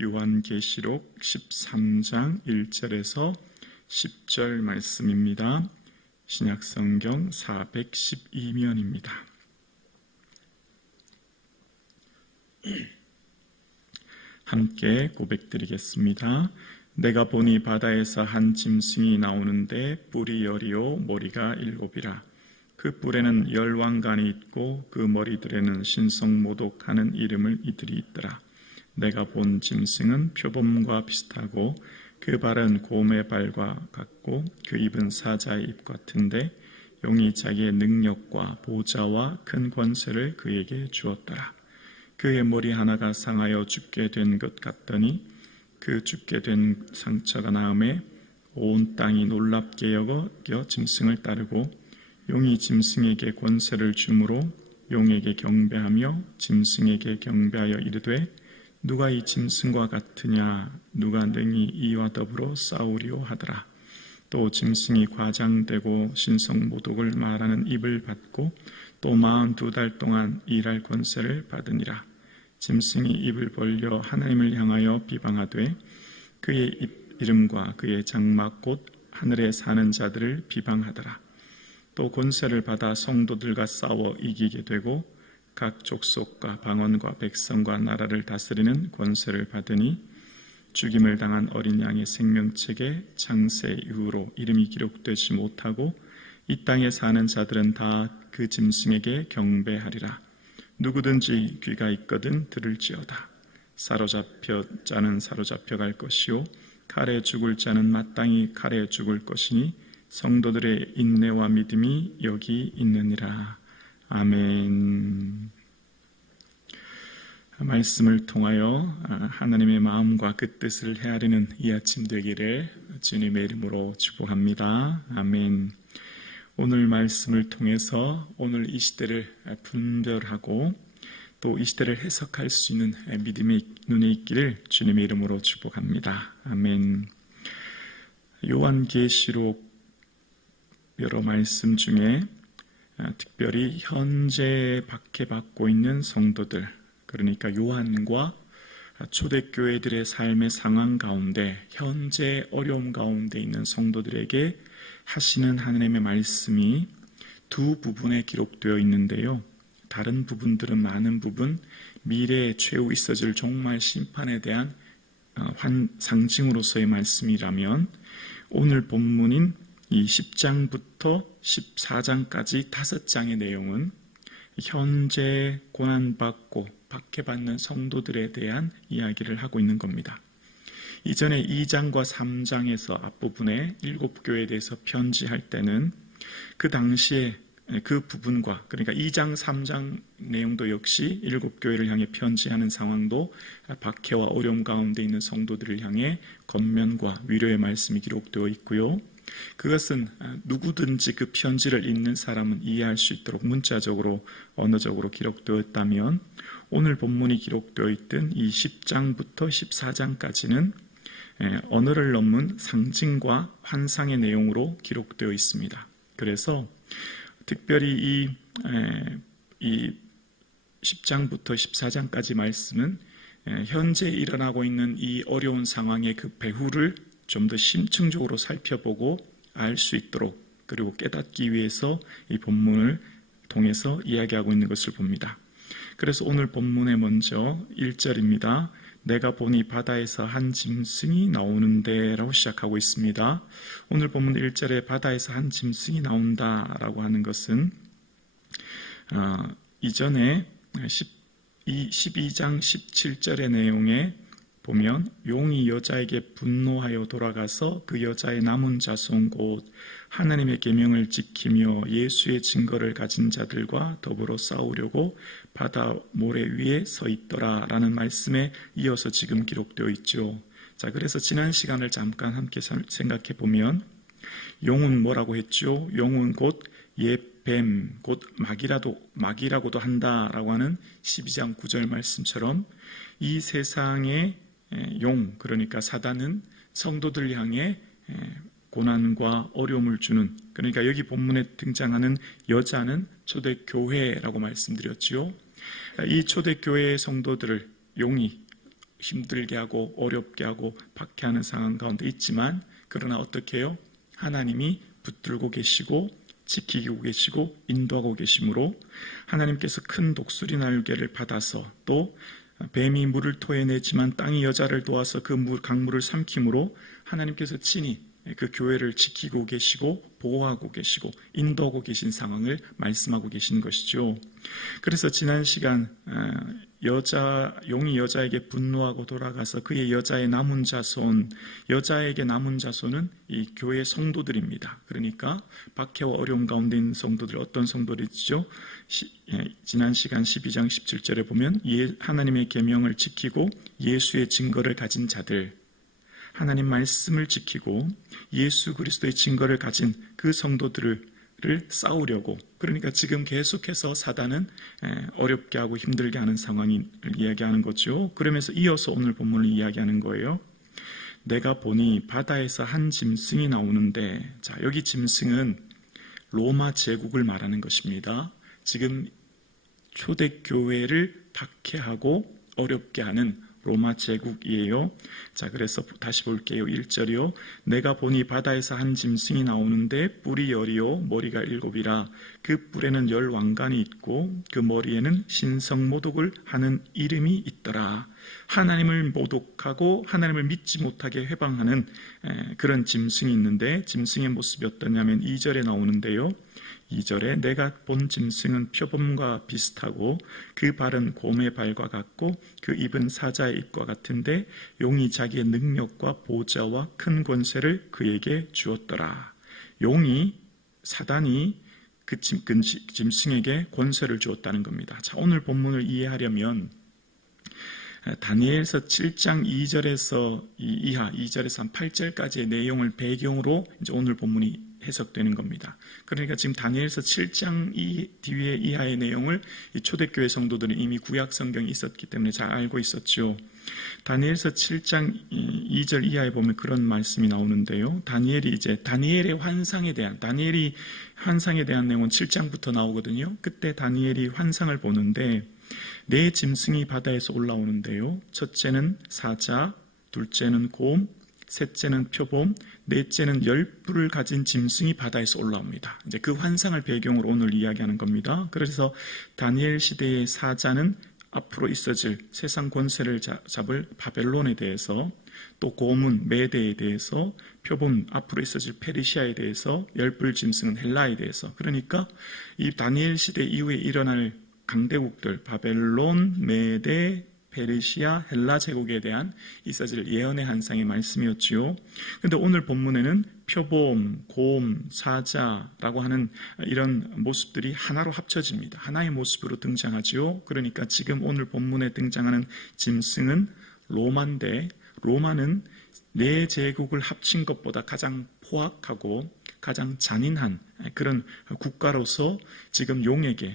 요한계시록 13장 1절에서 10절 말씀입니다. 신약성경 412면입니다. 함께 고백드리겠습니다. 내가 보니 바다에서 한 짐승이 나오는데 뿔이 10이요 머리가 7이라. 그 뿔에는 10왕관이 있고 그 머리들에는 신성모독하는 이름을 이들이 있더라. 내가 본 짐승은 표범과 비슷하고 그 발은 곰의 발과 같고 그 입은 사자의 입 같은데 용이 자기의 능력과 보좌와 큰 권세를 그에게 주었더라. 그의 머리 하나가 상하여 죽게 된 것 같더니 그 죽게 된 상처가 나음에 온 땅이 놀랍게 여겨 짐승을 따르고 용이 짐승에게 권세를 주므로 용에게 경배하며 짐승에게 경배하여 이르되 누가 이 짐승과 같으냐 누가 능히 이와 더불어 싸우리오 하더라. 또 짐승이 과장되고 신성모독을 말하는 입을 받고 또 42달 동안 일할 권세를 받으니라. 짐승이 입을 벌려 하나님을 향하여 비방하되 그의 이름과 그의 장막 곧 하늘에 사는 자들을 비방하더라. 또 권세를 받아 성도들과 싸워 이기게 되고 각 족속과 방언과 백성과 나라를 다스리는 권세를 받으니 죽임을 당한 어린 양의 생명책에 창세 이후로 이름이 기록되지 못하고 이 땅에 사는 자들은 다 그 짐승에게 경배하리라. 누구든지 귀가 있거든 들을지어다. 사로잡혀 자는 사로잡혀 갈 것이요 칼에 죽을 자는 마땅히 칼에 죽을 것이니 성도들의 인내와 믿음이 여기 있느니라. 아멘. 말씀을 통하여 하나님의 마음과 그 뜻을 헤아리는 이 아침 되기를 주님의 이름으로 축복합니다. 아멘. 오늘 말씀을 통해서 오늘 이 시대를 분별하고 또 이 시대를 해석할 수 있는 믿음의 눈에 있기를 주님의 이름으로 축복합니다. 아멘. 요한계시록 여러 말씀 중에 특별히 현재 박해받고 있는 성도들, 그러니까 요한과 초대교회들의 삶의 상황 가운데 현재 어려움 가운데 있는 성도들에게 하시는 하나님의 말씀이 두 부분에 기록되어 있는데요. 다른 부분들은 많은 부분 미래에 최후 있어질 종말 심판에 대한 상징으로서의 말씀이라면 오늘 본문인 이 10장부터 14장까지 5장의 내용은 현재 고난받고 박해받는 성도들에 대한 이야기를 하고 있는 겁니다. 이전에 2장과 3장에서 앞부분에 7교회에 대해서 편지할 때는 그 당시에 그 부분과 그러니까 2장, 3장 내용도 역시 7교회를 향해 편지하는 상황도 박해와 어려움 가운데 있는 성도들을 향해 권면과 위로의 말씀이 기록되어 있고요. 그것은 누구든지 그 편지를 읽는 사람은 이해할 수 있도록 문자적으로 언어적으로 기록되었다면 오늘 본문이 기록되어 있던 이 10장부터 14장까지는 언어를 넘는 상징과 환상의 내용으로 기록되어 있습니다. 그래서 특별히 이 10장부터 14장까지 말씀은 현재 일어나고 있는 이 어려운 상황의 그 배후를 좀 더 심층적으로 살펴보고 알 수 있도록 그리고 깨닫기 위해서 이 본문을 통해서 이야기하고 있는 것을 봅니다. 그래서 오늘 본문에 먼저 1절입니다. 내가 보니 바다에서 한 짐승이 나오는데 라고 시작하고 있습니다. 오늘 본문 1절에 바다에서 한 짐승이 나온다 라고 하는 것은 이전에 12장 17절의 내용에 보면 용이 여자에게 분노하여 돌아가서 그 여자의 남은 자손 곧 하나님의 계명을 지키며 예수의 증거를 가진 자들과 더불어 싸우려고 바다 모래 위에 서 있더라 라는 말씀에 이어서 지금 기록되어 있죠. 자, 그래서 지난 시간을 잠깐 함께 생각해 보면 용은 뭐라고 했죠? 용은 곧 옛뱀, 곧 마귀라고도 한다라고 하는 12장 9절 말씀처럼 이 세상의 용, 그러니까 사단은 성도들 향해 고난과 어려움을 주는, 그러니까 여기 본문에 등장하는 여자는 초대교회라고 말씀드렸지요. 이 초대교회의 성도들을 용이 힘들게 하고 어렵게 하고 박해하는 상황 가운데 있지만, 그러나 어떻게 해요? 하나님이 붙들고 계시고 지키고 계시고 인도하고 계시므로 하나님께서 큰 독수리 날개를 받아서, 또 뱀이 물을 토해내지만 땅이 여자를 도와서 그 강물을 삼킴으로 하나님께서 친히 그 교회를 지키고 계시고 보호하고 계시고 인도하고 계신 상황을 말씀하고 계신 것이죠. 그래서 지난 시간 용이 여자에게 분노하고 돌아가서 그의 여자에게 남은 자손은 이 교회 성도들입니다. 그러니까 박해와 어려움 가운데 있는 성도들, 어떤 성도들이죠? 지난 시간 12장 17절에 보면 하나님의 계명을 지키고 예수의 증거를 가진 자들, 하나님 말씀을 지키고 예수 그리스도의 증거를 가진 그 성도들을 싸우려고, 그러니까 지금 계속해서 사단은 어렵게 하고 힘들게 하는 상황을 이야기하는 거죠. 그러면서 이어서 오늘 본문을 이야기하는 거예요. 내가 보니 바다에서 한 짐승이 나오는데, 자, 여기 짐승은 로마 제국을 말하는 것입니다. 지금 초대교회를 박해하고 어렵게 하는 로마 제국이에요. 자, 그래서 다시 볼게요. 1절이요. 내가 보니 바다에서 한 짐승이 나오는데 뿔이 10이요 머리가 7이라. 그 뿔에는 10 왕관이 있고 그 머리에는 신성모독을 하는 이름이 있더라. 하나님을 모독하고 하나님을 믿지 못하게 해방하는 그런 짐승이 있는데, 짐승의 모습이 어떠냐면 2절에 나오는데요. 2절에 내가 본 짐승은 표범과 비슷하고 그 발은 곰의 발과 같고 그 입은 사자의 입과 같은데 용이 자기의 능력과 보좌와 큰 권세를 그에게 주었더라. 사단이 그 짐승에게 권세를 주었다는 겁니다. 자, 오늘 본문을 이해하려면 다니엘서 7장 2절에서 이하, 2절에서 한 8절까지의 내용을 배경으로 이제 오늘 본문이 해석되는 겁니다. 그러니까 지금 다니엘서 7장 뒤에 이하의 내용을 이 초대교회 성도들은 이미 구약 성경이 있었기 때문에 잘 알고 있었죠. 다니엘서 7장 2절 이하에 보면 그런 말씀이 나오는데요. 다니엘의 환상에 대한 내용은 7장부터 나오거든요. 그때 다니엘이 환상을 보는데 네 짐승이 바다에서 올라오는데요. 첫째는 사자, 둘째는 곰, 셋째는 표범, 넷째는 10뿔을 가진 짐승이 바다에서 올라옵니다. 이제 그 환상을 배경으로 오늘 이야기하는 겁니다. 그래서 다니엘 시대의 사자는 앞으로 있어질 세상 권세를 잡을 바벨론에 대해서, 또 곰은 메대에 대해서, 표범 앞으로 있어질 페르시아에 대해서, 10뿔 짐승은 헬라에 대해서, 그러니까 이 다니엘 시대 이후에 일어날 강대국들 바벨론, 메대, 페르시아, 헬라 제국에 대한 있어질 예언의 환상의 말씀이었지요. 그런데 오늘 본문에는 표범, 곰, 사자라고 하는 이런 모습들이 하나로 합쳐집니다. 하나의 모습으로 등장하지요. 그러니까 지금 오늘 본문에 등장하는 짐승은 로마인데, 로마는 네 제국을 합친 것보다 가장 포악하고 가장 잔인한 그런 국가로서 지금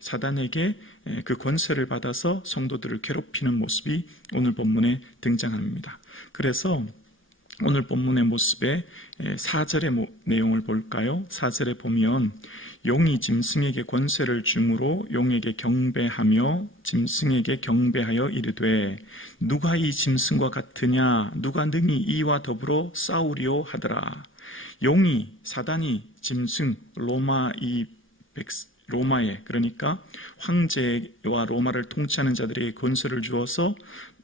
사단에게 그 권세를 받아서 성도들을 괴롭히는 모습이 오늘 본문에 등장합니다. 그래서 오늘 본문의 모습에 4절의 내용을 볼까요? 4절에 보면 용이 짐승에게 권세를 주므로 용에게 경배하며 짐승에게 경배하여 이르되 누가 이 짐승과 같으냐, 누가 능히 이와 더불어 싸우리오 하더라. 사단이 짐승, 로마에, 그러니까 황제와 로마를 통치하는 자들에게 권세를 주어서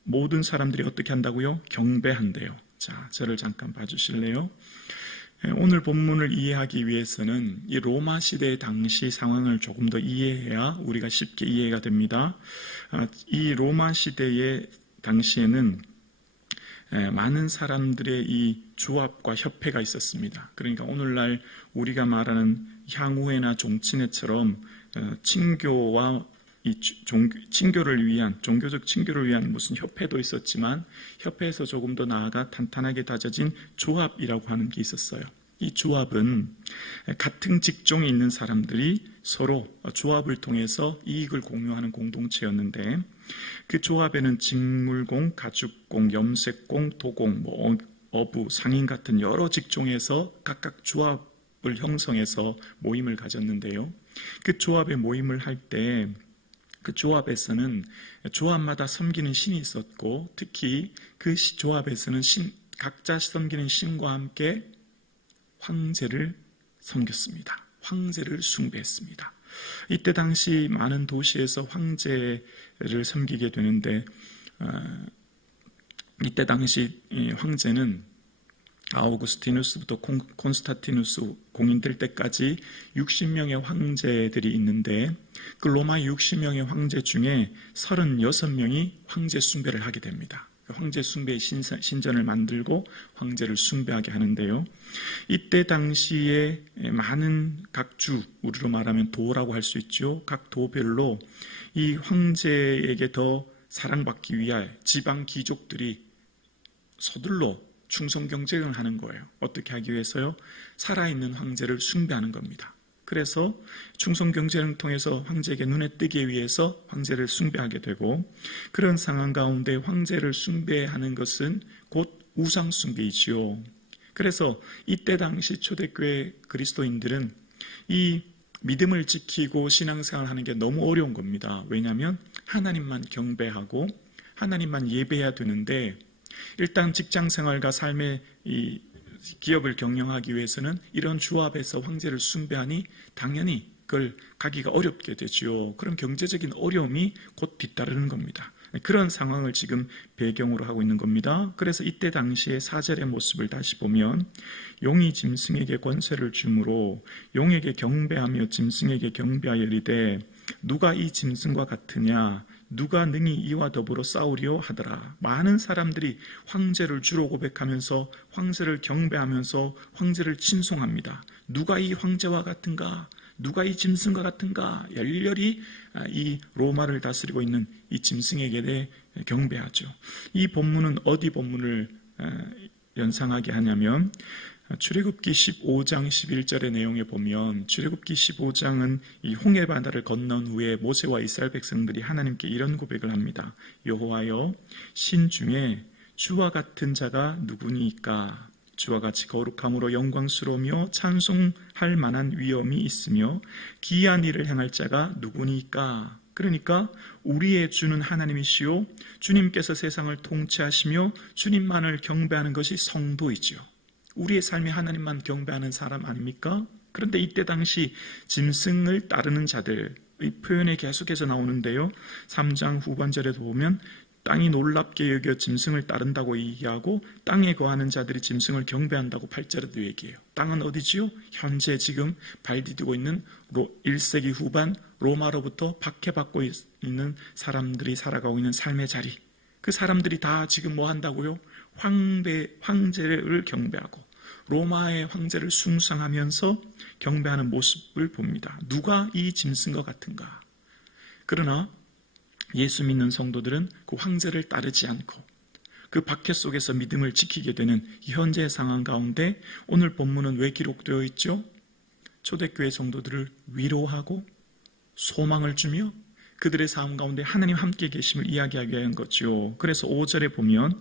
모든 사람들이 어떻게 한다고요? 경배한대요. 자, 저를 잠깐 봐주실래요? 오늘 본문을 이해하기 위해서는 이 로마 시대 당시 상황을 조금 더 이해해야 우리가 쉽게 이해가 됩니다. 이 로마 시대의 당시에는 많은 사람들의 이 조합과 협회가 있었습니다. 그러니까 오늘날 우리가 말하는 향후회나 종친회처럼 친교와 종교적 친교를 위한 무슨 협회도 있었지만, 협회에서 조금 더 나아가 탄탄하게 다져진 조합이라고 하는 게 있었어요. 이 조합은 같은 직종에 있는 사람들이 서로 조합을 통해서 이익을 공유하는 공동체였는데, 그 조합에는 직물공, 가죽공, 염색공, 도공, 어부, 상인 같은 여러 직종에서 각각 조합을 형성해서 모임을 가졌는데요. 그 조합의 모임을 할 때 그 조합에서는 조합마다 섬기는 신이 있었고, 특히 그 조합에서는 각자 섬기는 신과 함께 황제를 섬겼습니다. 황제를 숭배했습니다. 이때 당시 많은 도시에서 황제를 섬기게 되는데, 이때 당시 황제는 아우구스티누스부터 콘스탄티누스 공인될 때까지 60명의 황제들이 있는데, 그 로마 60명의 황제 중에 36명이 황제 숭배를 하게 됩니다. 황제 숭배의 신전을 만들고 황제를 숭배하게 하는데요. 이때 당시에 많은 각 주, 우리로 말하면 도라고 할 수 있죠. 각 도별로 이 황제에게 더 사랑받기 위하여 지방 귀족들이 서둘러 충성 경쟁을 하는 거예요. 어떻게 하기 위해서요? 살아있는 황제를 숭배하는 겁니다. 그래서 충성 경쟁을 통해서 황제에게 눈에 띄기 위해서 황제를 숭배하게 되고, 그런 상황 가운데 황제를 숭배하는 것은 곧 우상 숭배이지요. 그래서 이때 당시 초대교회 그리스도인들은 이 믿음을 지키고 신앙생활을 하는 게 너무 어려운 겁니다. 왜냐하면 하나님만 경배하고 하나님만 예배해야 되는데, 일단 직장생활과 삶의 이 기업을 경영하기 위해서는 이런 조합에서 황제를 숭배하니 당연히 그걸 가기가 어렵게 되지요. 그런 경제적인 어려움이 곧 뒤따르는 겁니다. 그런 상황을 지금 배경으로 하고 있는 겁니다. 그래서 이때 당시의 사절의 모습을 다시 보면, 용이 짐승에게 권세를 주므로 용에게 경배하며 짐승에게 경배하여 이르되 누가 이 짐승과 같으냐, 누가 능히 이와 더불어 싸우리요 하더라. 많은 사람들이 황제를 주로 고백하면서 황제를 경배하면서 황제를 친송합니다. 누가 이 황제와 같은가, 누가 이 짐승과 같은가, 열렬히 이 로마를 다스리고 있는 이 짐승에게 대해 경배하죠. 이 본문은 어디 본문을 연상하게 하냐면, 출애굽기 15장 11절의 내용에 보면, 출애굽기 15장은 이 홍해 바다를 건넌 후에 모세와 이스라엘 백성들이 하나님께 이런 고백을 합니다. 여호와여, 신 중에 주와 같은 자가 누구니까? 주와 같이 거룩함으로 영광스러우며 찬송할 만한 위엄이 있으며 기이한 일을 행할 자가 누구니까? 그러니까 우리의 주는 하나님이시요, 주님께서 세상을 통치하시며 주님만을 경배하는 것이 성도이지요. 우리의 삶이 하나님만 경배하는 사람 아닙니까? 그런데 이때 당시 짐승을 따르는 자들의 표현에 계속해서 나오는데요. 3장 후반절에도 보면 땅이 놀랍게 여겨 짐승을 따른다고 얘기하고, 땅에 거하는 자들이 짐승을 경배한다고 8절에도 얘기해요. 땅은 어디지요? 현재 지금 발 디디고 있는 1세기 후반 로마로부터 박해받고 있는 사람들이 살아가고 있는 삶의 자리, 그 사람들이 다 지금 뭐 한다고요? 황제를 경배하고 로마의 황제를 숭상하면서 경배하는 모습을 봅니다. 누가 이 짐승과 같은가? 그러나 예수 믿는 성도들은 그 황제를 따르지 않고 그 박해 속에서 믿음을 지키게 되는 이 현재의 상황 가운데, 오늘 본문은 왜 기록되어 있죠? 초대교회 성도들을 위로하고 소망을 주며 그들의 삶 가운데 하나님 함께 계심을 이야기하기 위한 거죠. 그래서 5절에 보면,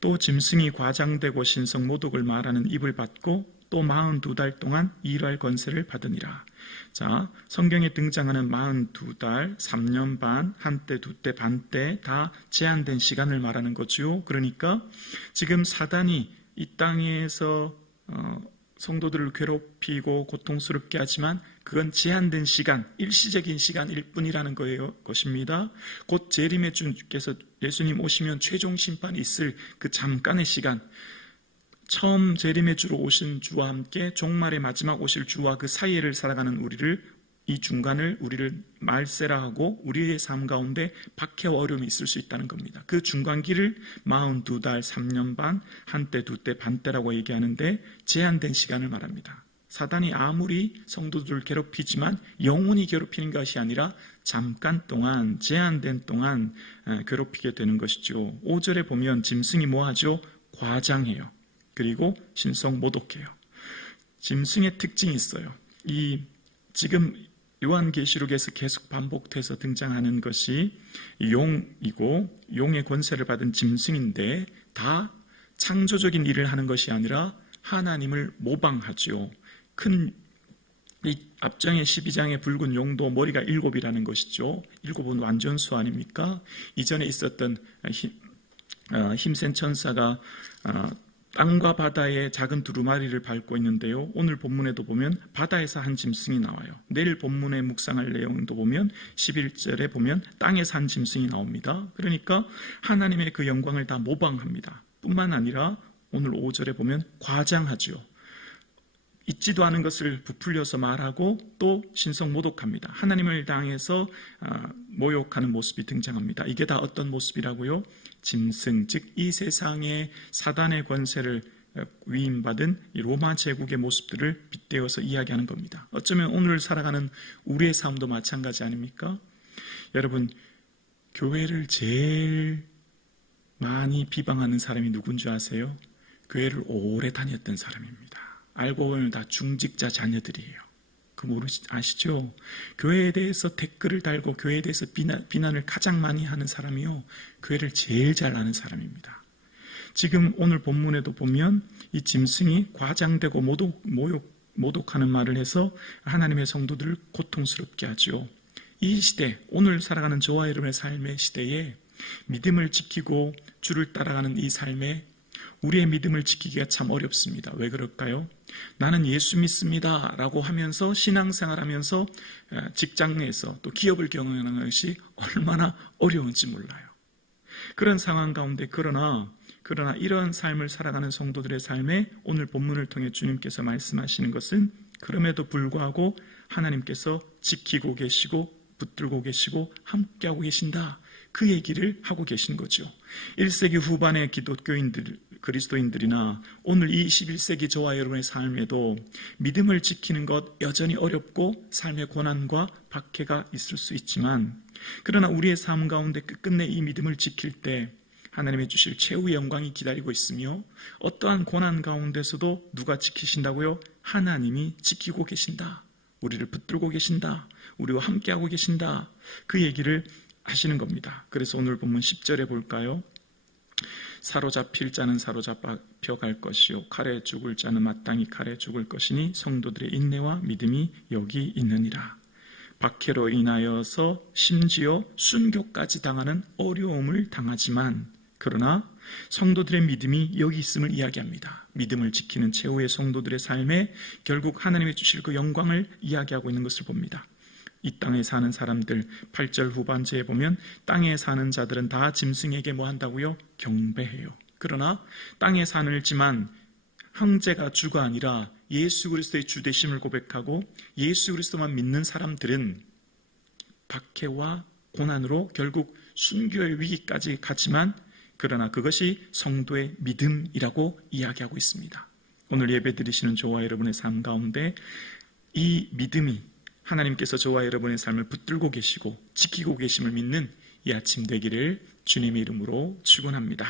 또 짐승이 과장되고 신성 모독을 말하는 입을 받고 또 42달 동안 일할 권세를 받으니라. 자, 성경에 등장하는 42달, 3년 반, 한때, 두때, 반때 다 제한된 시간을 말하는 거죠. 그러니까 지금 사단이 이 땅에서 성도들을 괴롭히고 고통스럽게 하지만 그건 제한된 시간, 일시적인 시간일 뿐이라는 것입니다. 곧 재림의 주께서 예수님 오시면 최종 심판이 있을 그 잠깐의 시간, 처음 재림의 주로 오신 주와 함께 종말의 마지막 오실 주와 그 사이를 살아가는 우리를, 이 중간을 우리를 말세라하고 우리의 삶 가운데 박해와 어려움이 있을 수 있다는 겁니다. 그 중간기를 42달, 3년 반, 한때, 두때, 반때라고 얘기하는데 제한된 시간을 말합니다. 사단이 아무리 성도들을 괴롭히지만 영원히 괴롭히는 것이 아니라 잠깐 동안, 제한된 동안 괴롭히게 되는 것이죠. 5절에 보면 짐승이 뭐하죠? 과장해요. 그리고 신성 모독해요. 짐승의 특징이 있어요. 지금 요한계시록에서 계속 반복돼서 등장하는 것이 용이고, 용의 권세를 받은 짐승인데 다 창조적인 일을 하는 것이 아니라 하나님을 모방하죠. 큰 이 앞장의 12장의 붉은 용도 머리가 7이라는 것이죠. 7은 완전수 아닙니까? 이전에 있었던 힘센 천사가 땅과 바다의 작은 두루마리를 밟고 있는데요. 오늘 본문에도 보면 바다에서 한 짐승이 나와요. 내일 본문에 묵상할 내용도 보면 11절에 보면 땅에서 한 짐승이 나옵니다. 그러니까 하나님의 그 영광을 다 모방합니다. 뿐만 아니라 오늘 5절에 보면 과장하죠. 있지도 않은 것을 부풀려서 말하고 또 신성모독합니다. 하나님을 당해서 모욕하는 모습이 등장합니다. 이게 다 어떤 모습이라고요? 짐승, 즉 이 세상의 사단의 권세를 위임받은 이 로마 제국의 모습들을 빗대어서 이야기하는 겁니다. 어쩌면 오늘 살아가는 우리의 삶도 마찬가지 아닙니까? 여러분, 교회를 제일 많이 비방하는 사람이 누군지 아세요? 교회를 오래 다녔던 사람입니다. 알고 보면 다 중직자 자녀들이에요. 아시죠? 교회에 대해서 댓글을 달고 교회에 대해서 비난을 가장 많이 하는 사람이요, 교회를 제일 잘 아는 사람입니다. 지금 오늘 본문에도 보면 이 짐승이 과장되고 모독하는 말을 해서 하나님의 성도들을 고통스럽게 하죠. 이 시대, 오늘 살아가는 저와 여러분의 삶의 시대에 믿음을 지키고 주를 따라가는 이 삶에 우리의 믿음을 지키기가 참 어렵습니다. 왜 그럴까요? 나는 예수 믿습니다 라고 하면서 신앙생활하면서 직장에서 또 기업을 경영하는 것이 얼마나 어려운지 몰라요. 그런 상황 가운데 그러나 이런 삶을 살아가는 성도들의 삶에 오늘 본문을 통해 주님께서 말씀하시는 것은 그럼에도 불구하고 하나님께서 지키고 계시고 붙들고 계시고 함께하고 계신다, 그 얘기를 하고 계신 거죠. 1세기 후반의 그리스도인들이나 오늘 이 21세기 저와 여러분의 삶에도 믿음을 지키는 것 여전히 어렵고 삶의 고난과 박해가 있을 수 있지만, 그러나 우리의 삶 가운데 끝끝내 이 믿음을 지킬 때 하나님의 주실 최후의 영광이 기다리고 있으며, 어떠한 고난 가운데서도 누가 지키신다고요? 하나님이 지키고 계신다, 우리를 붙들고 계신다, 우리와 함께하고 계신다, 그 얘기를 하시는 겁니다. 그래서 오늘 본문 10절에 볼까요? 사로잡힐 자는 사로잡혀 갈 것이요 칼에 죽을 자는 마땅히 칼에 죽을 것이니 성도들의 인내와 믿음이 여기 있느니라. 박해로 인하여서 심지어 순교까지 당하는 어려움을 당하지만, 그러나 성도들의 믿음이 여기 있음을 이야기합니다. 믿음을 지키는 최후의 성도들의 삶에 결국 하나님의 주실 그 영광을 이야기하고 있는 것을 봅니다. 이 땅에 사는 사람들, 8절 후반절에 보면 땅에 사는 자들은 다 짐승에게 뭐 한다고요? 경배해요. 그러나 땅에 살지만 형제가 주가 아니라 예수 그리스도의 주 되심을 고백하고 예수 그리스도만 믿는 사람들은 박해와 고난으로 결국 순교의 위기까지 가지만, 그러나 그것이 성도의 믿음이라고 이야기하고 있습니다. 오늘 예배 드리시는 저와 여러분의 삶 가운데 이 믿음이 하나님께서 저와 여러분의 삶을 붙들고 계시고 지키고 계심을 믿는 이 아침 되기를 주님의 이름으로 축원합니다.